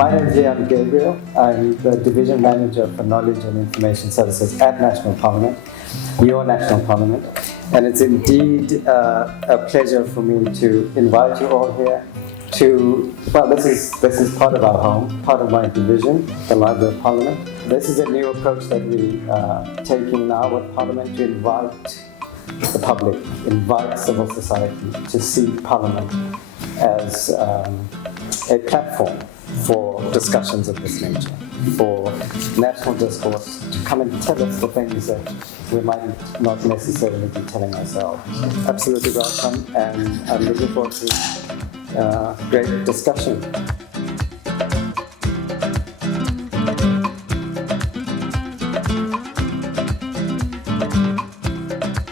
My name is Leon Gabriel. I'm the Division Manager for Knowledge and Information Services at National Parliament, your National Parliament. And it's indeed a pleasure for me to invite you all here to, well, this is part of our home, part of my division, the Library of Parliament. This is a new approach that we are taking now with Parliament to invite the public, invite civil society to see Parliament as a platform for discussions of this nature, for national discourse, to come and tell us the things that we might not necessarily be telling ourselves. Absolutely welcome, and I'm looking forward to great discussion.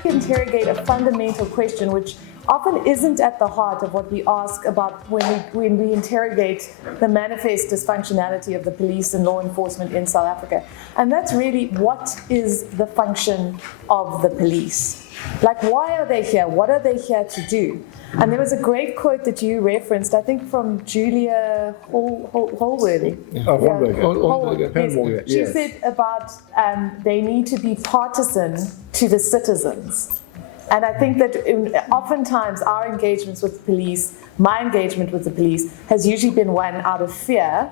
Interrogate a fundamental question which often isn't at the heart of what we ask about when we interrogate the manifest dysfunctionality of the police and law enforcement in South Africa. And that's really, what is the function of the police? Like, why are they here? What are they here to do? And there was a great quote that you referenced, I think from Julia Holworthy. Holworthy. She said about they need to be partisan to the citizens. And I think that oftentimes our engagements with the police, my engagement with the police, has usually been one out of fear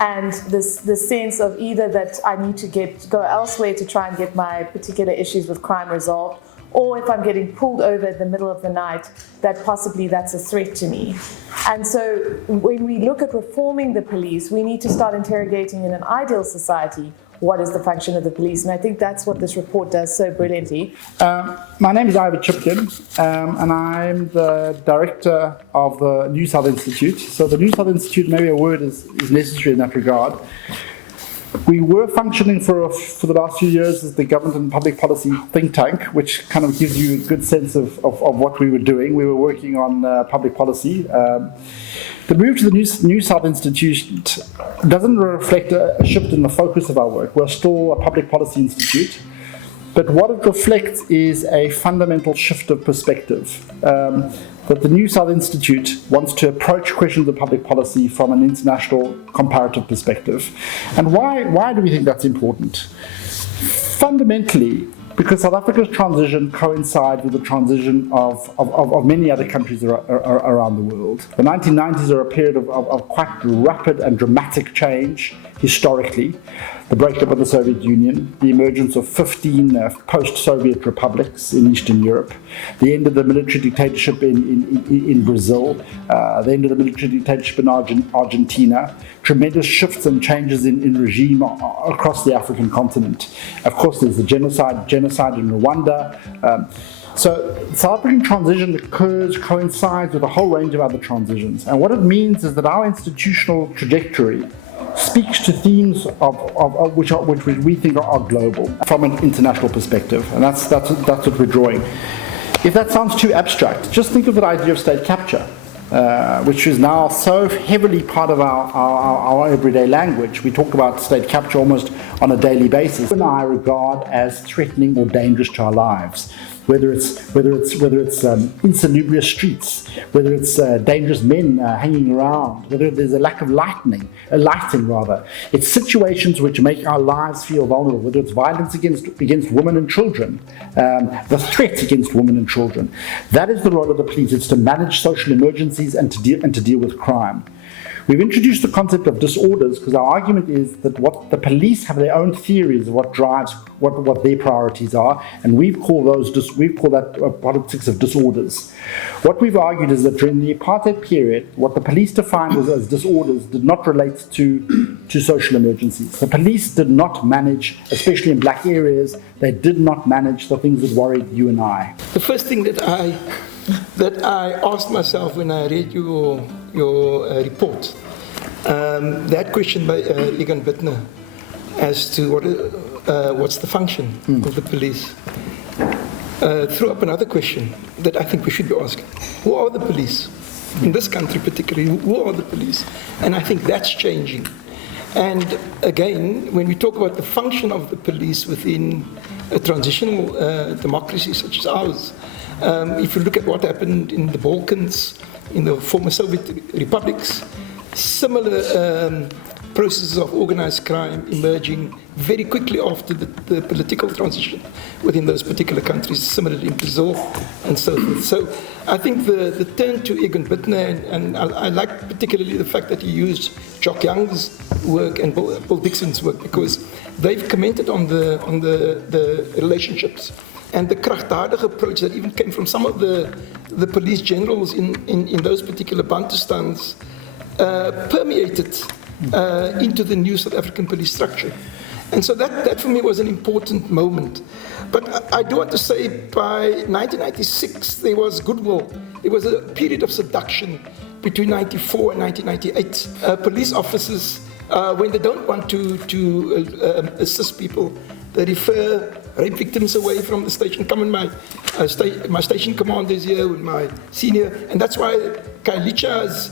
and this sense of either that I need to go elsewhere to try and get my particular issues with crime resolved, or if I'm getting pulled over in the middle of the night, that possibly that's a threat to me. And so when we look at reforming the police, we need to start interrogating in an ideal society, what is the function of the police? And I think that's what this report does so brilliantly. My name is Ivor Chipkin, and I'm the director of the New South Institute. So the New South Institute, maybe a word is necessary in that regard. We were functioning for the last few years as the government and public policy think tank, which kind of gives you a good sense of what we were doing. We were working on public policy. The move to the New South Institute doesn't reflect a shift in the focus of our work. We're still a public policy institute, but what it reflects is a fundamental shift of perspective. That the New South Institute wants to approach questions of public policy from an international comparative perspective. And why do we think that's important? Fundamentally, because South Africa's transition coincides with the transition of many other countries around the world. The 1990s are a period of quite rapid and dramatic change historically. The breakup of the Soviet Union, the emergence of 15 post-Soviet republics in Eastern Europe, the end of the military dictatorship in Brazil, the end of the military dictatorship in Argentina, tremendous shifts and changes in regime across the African continent. Of course, there's the genocide in Rwanda. So South African transition coincides with a whole range of other transitions. And what it means is that our institutional trajectory speaks to themes which we think are global from an international perspective, and that's what we're drawing. If that sounds too abstract, just think of the idea of state capture, which is now so heavily part of our everyday language. We talk about state capture almost on a daily basis, and I regard as threatening or dangerous to our lives. Whether it's insalubrious streets, whether it's dangerous men hanging around, whether there's a lack of lighting rather. It's situations which make our lives feel vulnerable, whether it's violence against women and children, the threat against women and children. That is the role of the police. It's to manage social emergencies and to deal with crime. We've introduced the concept of disorders because our argument is that what the police have their own theories of what drives what their priorities are, and we call that politics of disorders. What we've argued is that during the apartheid period, what the police defined as disorders did not relate to social emergencies. The police did not manage, especially in black areas, they did not manage the things that worried you and I. The first thing that I asked myself when I read your report, that question by Egan Bittner as to what's the function of the police, threw up another question that I think we should be asking. Who are the police? In this country particularly, who are the police? And I think that's changing. And again, when we talk about the function of the police within a transitional democracy such as ours, if you look at what happened in the Balkans, in the former Soviet republics, similar processes of organized crime emerging very quickly after the political transition within those particular countries, similarly in Brazil and so forth. So I think the turn to Egan Bittner, and I like particularly the fact that he used Jock Young's work and Bill Dixon's work, because they've commented on the relationships and the kragtadige approach that even came from some of the police generals in those particular Bantustans permeated into the new South African police structure. And so that for me was an important moment. But I do want to say by 1996 there was goodwill. There was a period of seduction between 1994 and 1998. Police officers, when they don't want to assist people, they refer rape victims away from the station. Come in, my station commander is here with my senior. And that's why Kailicha's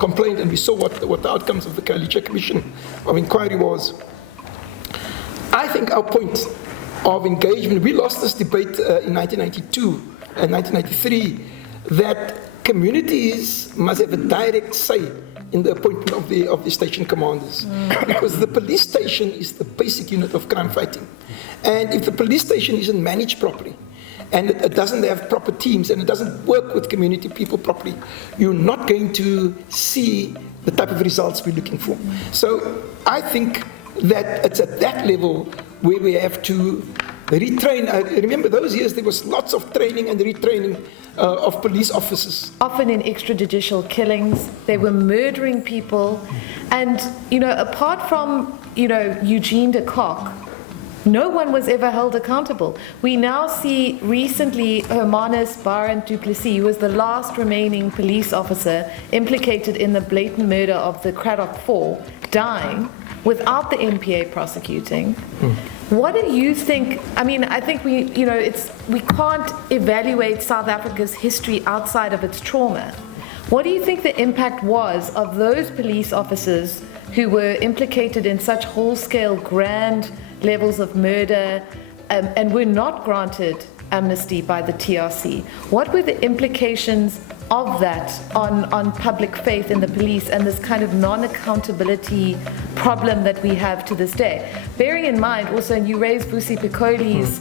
complained, and we saw what the outcomes of the Kailicha Commission of Inquiry was. I think our point of engagement, we lost this debate in 1992 and 1993, that communities must have a direct say in the appointment of the station commanders. Because the police station is the basic unit of crime fighting. And if the police station isn't managed properly, and it doesn't have proper teams, and it doesn't work with community people properly, you're not going to see the type of results we're looking for. So I think that it's at that level where we have to retrain. I remember those years there was lots of training and retraining of police officers. Often in extrajudicial killings, they were murdering people. And, apart from, Eugene de Kock, no one was ever held accountable. We now see recently Hermanus Barend du Plessis, who was the last remaining police officer implicated in the blatant murder of the Craddock Four, dying without the NPA prosecuting. What do you think? I mean, I think we can't evaluate South Africa's history outside of its trauma. What do you think the impact was of those police officers who were implicated in such whole-scale, grand levels of murder and were not granted amnesty by the TRC? What were the implications of that on public faith in the police and this kind of non-accountability problem that we have to this day? Bearing in mind also, and you raised Vusi Pikoli's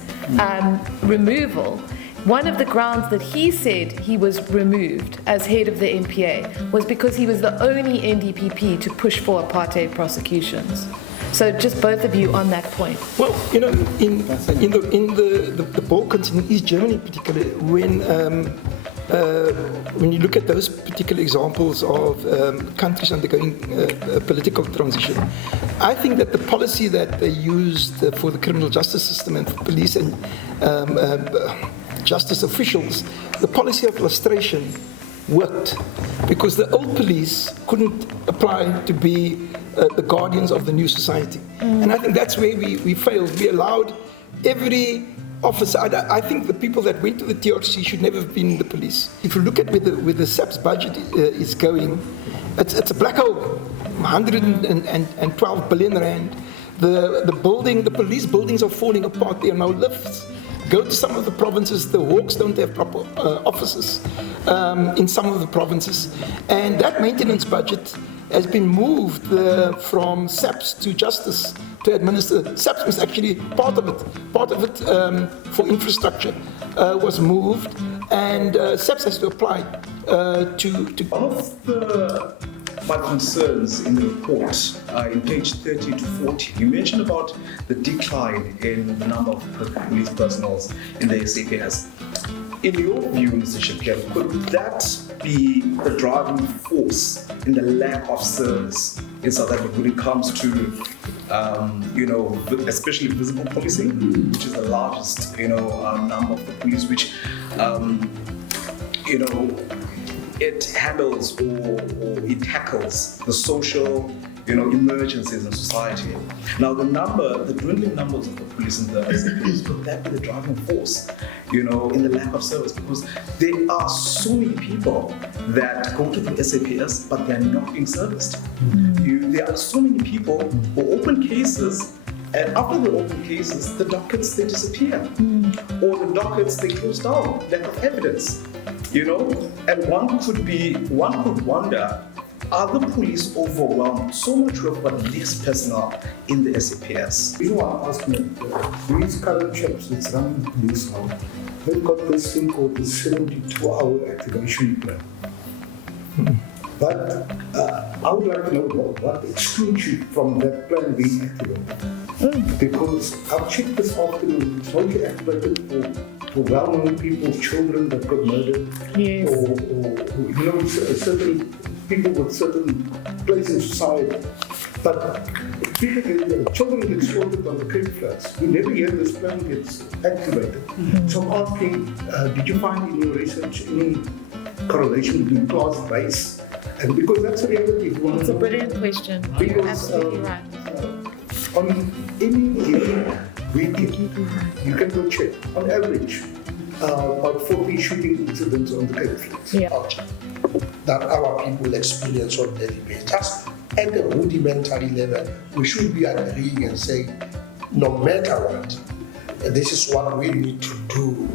removal, one of the grounds that he said he was removed as head of the NPA was because he was the only NDPP to push for apartheid prosecutions. So just both of you on that point. Well, in the Balkans, in East Germany particularly, when you look at those particular examples of countries undergoing political transition, I think that the policy that they used for the criminal justice system and for police and justice officials, the policy of lustration worked, because the old police couldn't apply to be the guardians of the new society. And I think that's where we failed. We allowed every officer. I think the people that went to the TRC should never have been in the police. If you look at where the SAP's budget is going, it's a black hole, 112 billion rand. The police buildings are falling apart. There are no lifts. Go to some of the provinces, the Hawks don't have proper offices in some of the provinces. And that maintenance budget has been moved from SAPS to Justice to administer. SAPS was actually part of it. Part of it for infrastructure was moved, and SAPS has to apply to. One of my concerns in the report, in page 30 to 40, you mentioned about the decline in the number of police personnel in the SAPS. In your view, Mr. Shapiro, could that be the driving force in the lack of service in South Africa when it comes to, especially visible policing, which is the largest, number of the police, which, it handles or it tackles the social, emergencies in society. Now, the dwindling numbers of the police in the SAPS, could that be the driving force, in the lack of service? Because there are so many people that go to the SAPS, but they're not being serviced. There are so many people who open cases, and after they open cases, the dockets, they disappear. Or the dockets, they close down, lack of evidence. And one could wonder Are the police overwhelmed? So much work, but less personnel in the SAPS. You want to ask me, these current chaps that's running police now, they've got this thing called the 72-hour activation plan. But I would like to know what excludes you from that plan being activated. Because I've checked this afternoon, it's only activated for well-known people, children that got murdered, Yes. or certain people with certain place in society. But children get slaughtered on the Cape Flats. We never hear this plan gets activated. So I'm asking, did you find in your research any correlation between class base? And because that's a reality. It's a brilliant question. You're Because absolutely right. on any given weekend, you can go check, on average, about 40 shooting incidents on the Cape Flats. Yeah. That our people experience on a daily basis. Just at the rudimentary level, we should be agreeing and saying, no matter what, this is what we need to do